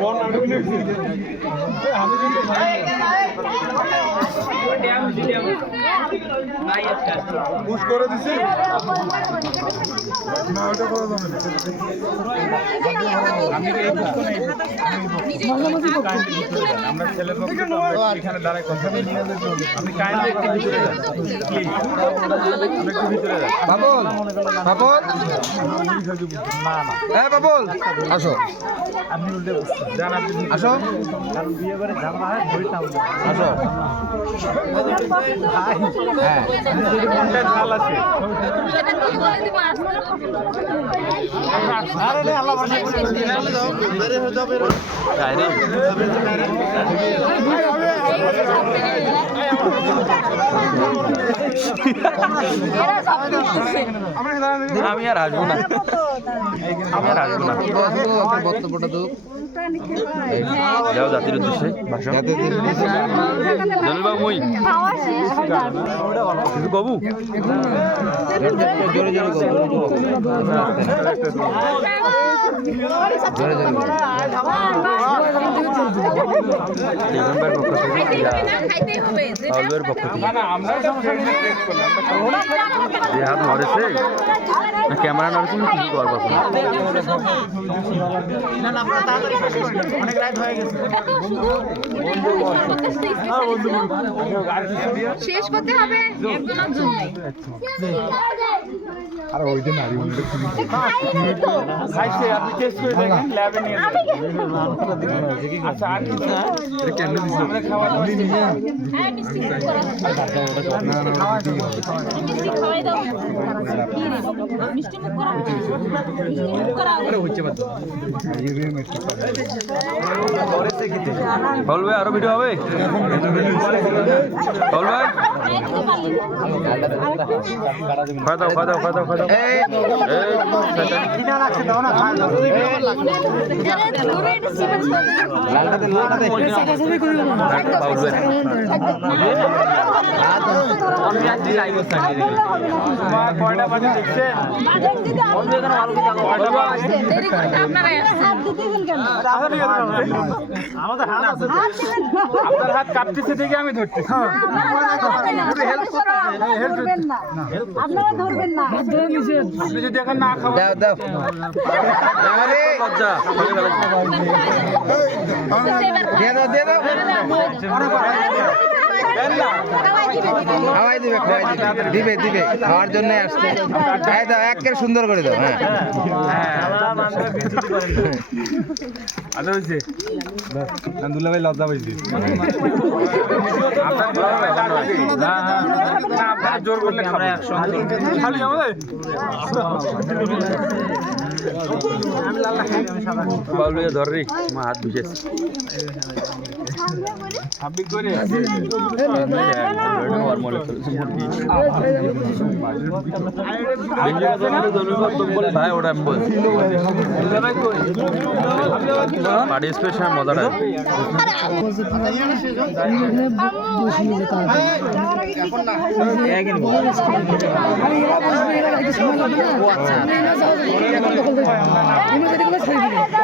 বন পুশ করে দিছি। না ওটা করা যাবে না। আমরা ছেলের পক্ষে তো আমরা এখানে দাঁড়ায় কথা বলি। আপনি কাইন্ডলি একটু ভিতরে যান একটু ভিতরে যান বাবুল বাবুল। হ্যাঁ বাবুল আসো। আপনি ভিতরে। আসো। কারণ বিয়ে করে জামা হয় আসো। হ্যাঁ যদি মনটা ভালো আছে আমি আর আসব না। আমি আর আসব না। বক্তব্যটা যাও জাতির উদ্দেশ্যে জনবাবু মুই। কিছু কবু জোরে জোরে জোরে জোরে। দিগম্বর পক্ষ থেকে পক্ষ থেকে হাত ক্যামেরা নড়েছে শেষ করতে হবে। আর ওই দিন নারী বন্ধু খাইনি তো খাইছে আপনি টেস্ট করে দেখেন ল্যাবে নিয়ে যান আচ্ছা আর কিছু আমরা খাওয়া দাওয়া হ্যাঁ মিষ্টি করা মিষ্টি খাওয়াই দাও কি রে বাবা? মিষ্টি মুখ করা মিষ্টি মুখ করা ভাই আরও ভিডিও হবে দাও লালটা দে লালটা দে মা কয়টা বাজে দেখছেন দেরি করে আপনারাই আসছেন আমাদের হাত আছে আপনার হাত কাঁপতেছে দেখে আমি ধরছি আপনারা ধরবেন না আপনি যদি এখন না খাওয়া দাও হয়ে দিয়ে দাও খাওয়াই দিবে খাওয়াই দিবে। দিবে দিবে। খাওয়ার জন্য আসছে। খাই দাও একের সুন্দর করে দাও হ্যাঁ। হয়েছে? দুলা ভাই লজ্জা পাইছি। আপনারা জোর করলে খাবে। খালি আমাদের ধর রে হাত ভিজেছে ভাই বলছি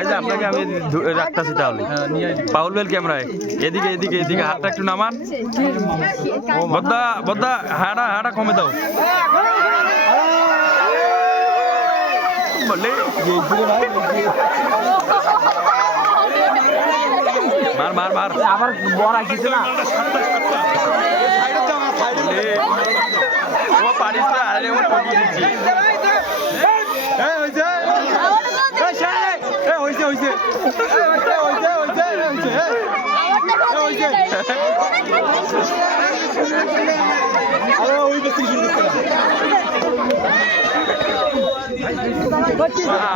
এই যে আপনাকে আমি রাখতাছি তাহলে। পাউল বেল ক্যামেরায়। এদিকে এদিকে এদিকে হাতটা একটু নামান। বদ্দা বদ্দা হাড়া হাড়া কমে দাও। বলে মার মার মার। আবার বড় আসছে না। পারিস না আরে ও ঠকিয়ে দিচ্ছি।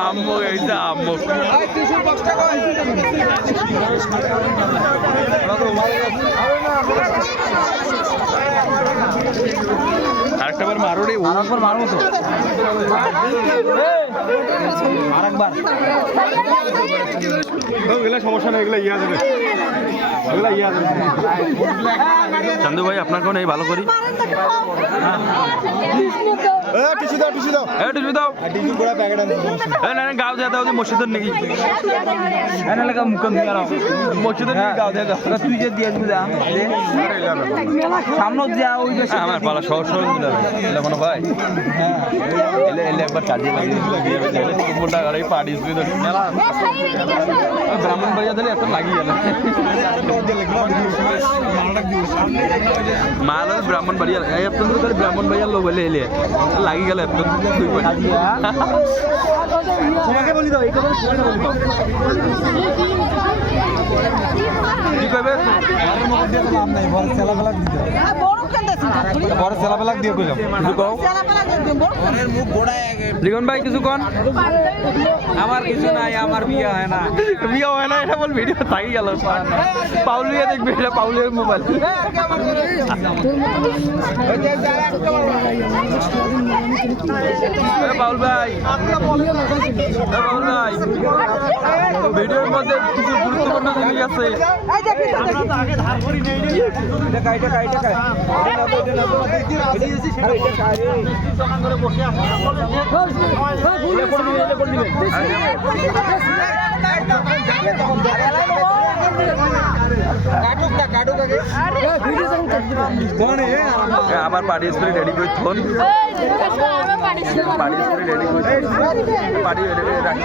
আম্মু এইটা আম্মু। আর আরেকটা বার মারো রে আরেকবার মারো তো। আরেকবার। এগুলা সমস্যা নেই এগুলা ইয়া যাবে এগুলা ইয়া যাবে চন্দু ভাই আপনার কোন এই ভালো করি? টিসু দাও টিসু দাও। এ টিভি দাও। টিসু পুরো প্যাকেট আনতে এ না না গাও দিয়ে দাও মসজিদের নাকি লাগা দিয়া গাও দাও। তুই যে দিয়া দিবি দা। সামনে দিয়া ওই যে আমার পালা সহজ সহজ দিলে এলে কোনো ভাই এলে এলে একবার কাজে লাগিয়ে দিলে ফুটবলটা গাড়ি পাড়ি দিলে মেলা। ব্রাহ্মণ ভাইয়া দিলে একটা লাগিয়ে গেল। মাল ব্রাহ্মণ আপনাদের ব্রাহ্মণ ভাইয়ার লোক হলে এলে। লাগি গেল দুই পয়সা তোমাকে বলি দাও এই কথা তোমাকে বলি দাও। কি করবে নাম নাই বড় খেলা খেলা দিতে বড় কান্দাছি বড় সেলা ফেলাক দিয়ে কইলাম। কিছু কও? লিখন ভাই কিছু কন? আমার কিছু নাই আমার বিয়ে হয় না। বিয়ে হয় না এটা বল ভিডিও থাকি গেল। পাউলিয়া দেখবে এটা পাউলিয়ার মোবাইল পাউল ভাই পাউল ভাই। ভিডিওর মধ্যে কিছু গুরুত্বপূর্ণ জিনিস আছে। এ, আবার পার্টি স্প্রে রেডি করে থন। পার্টি স্প্রে রেডি করে পার্টি রাখি।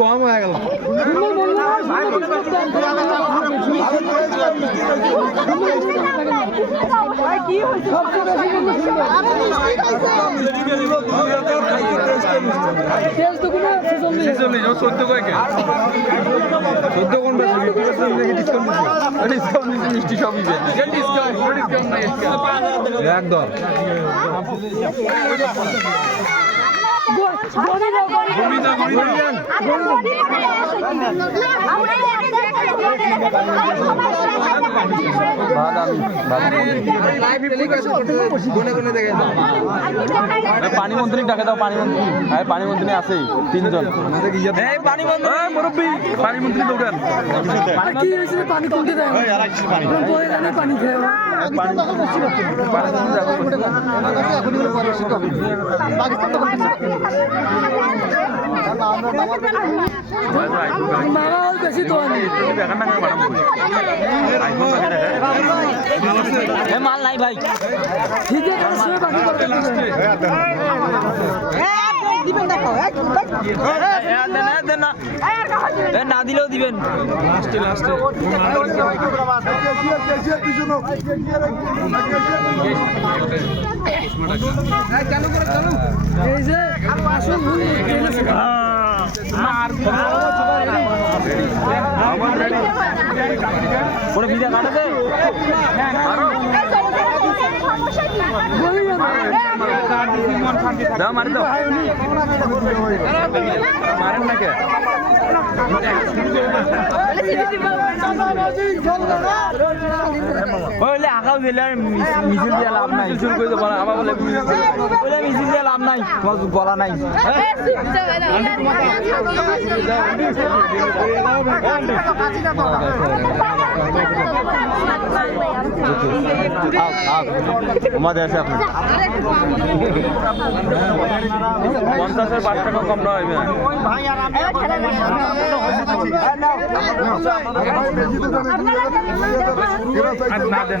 কম হয়ে গেল। চোদ্দ কয়েকে চোদ্দ কোন ডিসকাউন্ট ডিসকাউন্ট মিষ্টি সবই ডিসকাউন্ট ডিসকাউন্ট একদম পানি মন্ত্রী ডাকে দাও পানি মন্ত্রী হ্যাঁ পানি আছে তিনজন মুরব্বী পানি মন্ত্রী পানি খেয়ে মারা মাল নাই ভাই ঠিক আছে না দিলেও দিবেন যে আসল ভুল কোনো বিজা কাটাতে। দাও মারি দাও। মারেন না কে ওইলে আঁকাও দিলে মিছিল দিয়ে লাভ নাই। শুরু করে দেবো আমার বলে ওইলে মিছিল দিয়ে লাভ নাই তোমার গলা নাই। আমাদের আছে আপনি পঞ্চাশের পাঁচ টাকা কম নয় না দেন।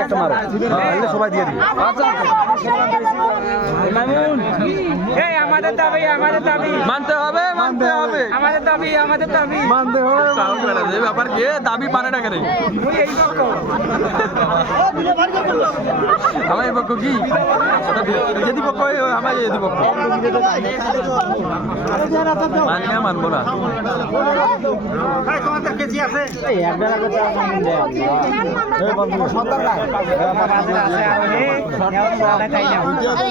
একটা মারো সবাই দিয়ে আমাদের দাবি আমাদের দাবি। মানতে হবে। মানতে হবে আমাদের দাবি আমাদের দাবি। মানতে হবে। ব্যাপার কে দাবি মানে না কেন আমার এই পক্ষ কি যদি পক্ষ হয়, আমার যদি পক্ষ মানি মানবো না আরে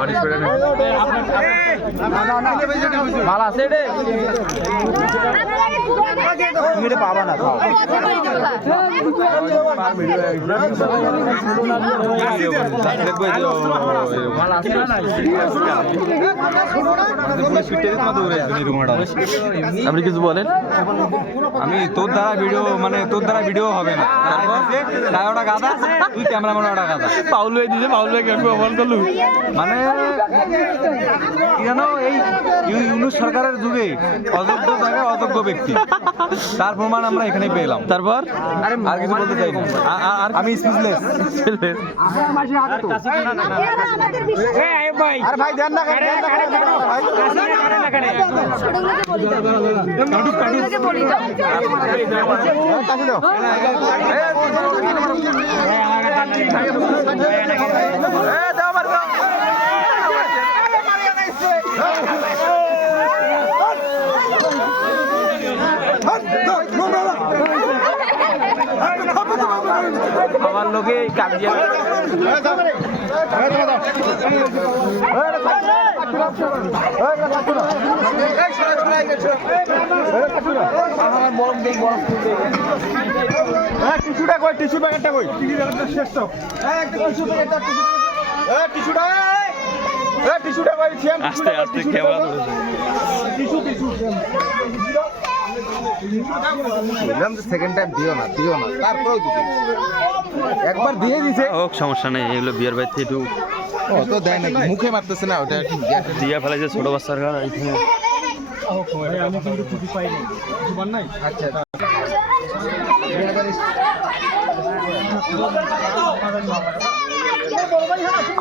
আপনি মাল আছে রে। তুমি এটা পাবা না আপনি কিছু বলেন? আমি তোর দ্বারা ভিডিও মানে তোর দ্বারা ভিডিও হবে না। তাই ওটা গাদা তুই ক্যামেরাম্যান ওটা গাদা পাউল ভাই দিছে পাউল ভাই কেমন করলু? মানে জানো এই ইউনুস সরকারের যুগে অযোগ্য জায়গায় অযোগ্য ব্যক্তি। তার প্রমাণ আমরা এখানে পেলাম তারপর? আর কিছু বলতে চাই না। আমি স্পিচলেস আর ভাই দেন না ছোটগুলোকে বলি দাও ছোটগুলোকে বলি দাও আমার লোকে কাজিয়া টিস্যুটা কই টিস্যু প্যাকেটটা কই টিস্যুটা টিস্যুটা কই আস্তে আস্তে ক্যামেরা সেকেন্ড টাইম দিও না দিও না। তারপরেও দিবি। একবার দিয়ে দিছে। হোক সমস্যা নেই এগুলো বিয়ার থেকে একটু ও তো দেয় নাকি মুখে মারতেছে না ওটা দিয়া ফেলাইছে ছোট বাচ্চার গান এখানে ইয়ে, বাড়ি আছে।